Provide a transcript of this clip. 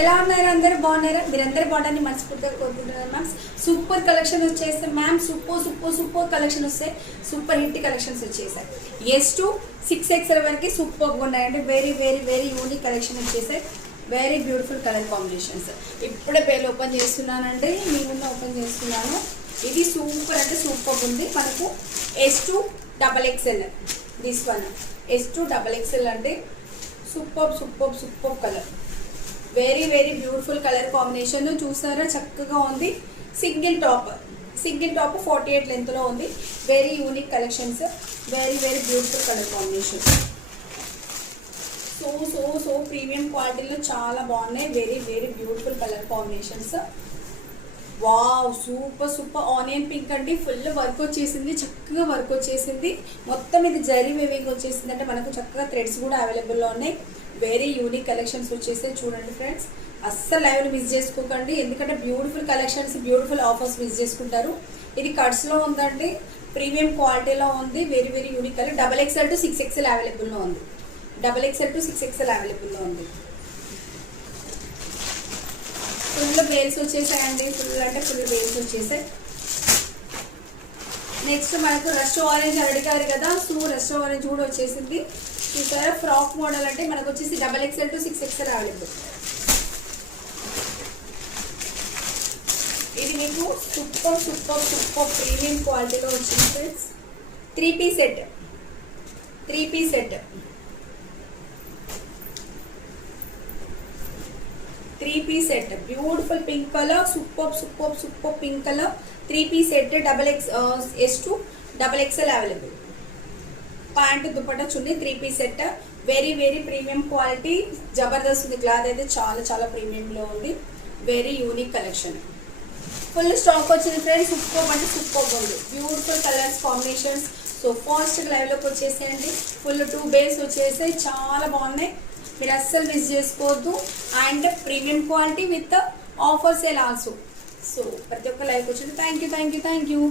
ఎలా ఉన్నారు? అందరూ బాగున్నారా? మీరందరూ బాగున్నారని మనస్ఫూర్తిగా కోరుకుంటున్నారు మ్యామ్స్. సూపర్ కలెక్షన్ వచ్చేస్తాయి మ్యామ్. సూపర్ కలెక్షన్ వస్తాయి. సూపర్ హిట్ కలెక్షన్స్ వచ్చేసాయి. S2 6XL వరకు సూపర్గా ఉన్నాయండి. Very very very unique collection వచ్చేసాయి. Very beautiful colour combinations. ఇప్పుడే పేర్లు ఓపెన్ చేస్తున్నానండి. మీ ముందు ఓపెన్ చేస్తున్నాను. ఇది సూపర్ అంటే సూపర్ ఉంది. మనకు S2 XXL this one. S2 XXL అంటే super colour. Very very beautiful colour combination. చూసారా చక్కగా ఉంది. సింగిల్ టాప్ 48 లెంత్లో ఉంది. Very unique collections. Very very beautiful colour combination. So premium క్వాలిటీలో చాలా బాగున్నాయి. Very very beautiful colour combinations. Wow, super onion pink అండి. ఫుల్ వర్క్ వచ్చేసింది. చక్కగా వర్క్ వచ్చేసింది. మొత్తం ఇది జరీ వేవింగ్ వచ్చేసింది. అంటే మనకు చక్కగా థ్రెడ్స్ కూడా అవైలబుల్లో ఉన్నాయి. వెరీ యూనిక్ కలెక్షన్స్ వచ్చేసాయి. చూడండి ఫ్రెండ్స్, అస్సలు లైవ్ని మిస్ చేసుకోకండి. ఎందుకంటే beautiful collections, beautiful offers miss చేసుకుంటారు. ఇది కట్స్లో ఉందండి. ప్రీమియం క్వాలిటీలో ఉంది. Very very unique colour. XXL to 6XL అవైలబుల్లో ఉంది. XXL to 6XL అవైలబుల్లో ఉంది. ఫుల్ బేల్స్ వచ్చేసాయండి. ఫుల్ అంటే ఫుల్ బేల్స్ వచ్చేసాయి. నెక్స్ట్ మనకు రష్ ఆరెంజ్ అడిగారు కదా. రష్ ఆరెంజ్ కూడా వచ్చేసింది. చూసారా, ఫ్రాక్ మోడల్ అంటే మనకు వచ్చేసి XXL to 6XL అవైలబుల్. ఇది మీకు సూపర్ ప్రీమియం క్వాలిటీలో వచ్చింది friends. 3 piece set. 3 piece set. Beautiful pink colour. Super pink colour. 3 piece set. S2 XXL available. Pant dupatta chunni 3 piece set. Very very premium quality. జబర్దస్త్ ఉంది. Cloth అయితే చాలా ప్రీమియంలో ఉంది. Very unique collection. Full stock వచ్చింది friends. Super ఉంది. Beautiful colours combinations. So fast లైవ్లోకి వచ్చేసేయండి. ఫుల్ 2 బేస్ వచ్చేసాయి. చాలా బాగున్నాయి. మీరు అస్సలు మిస్ చేసుకోవద్దు. And premium quality with offer sale also. So ప్రతి ఒక్క లైవ్కి వచ్చింది. Thank you.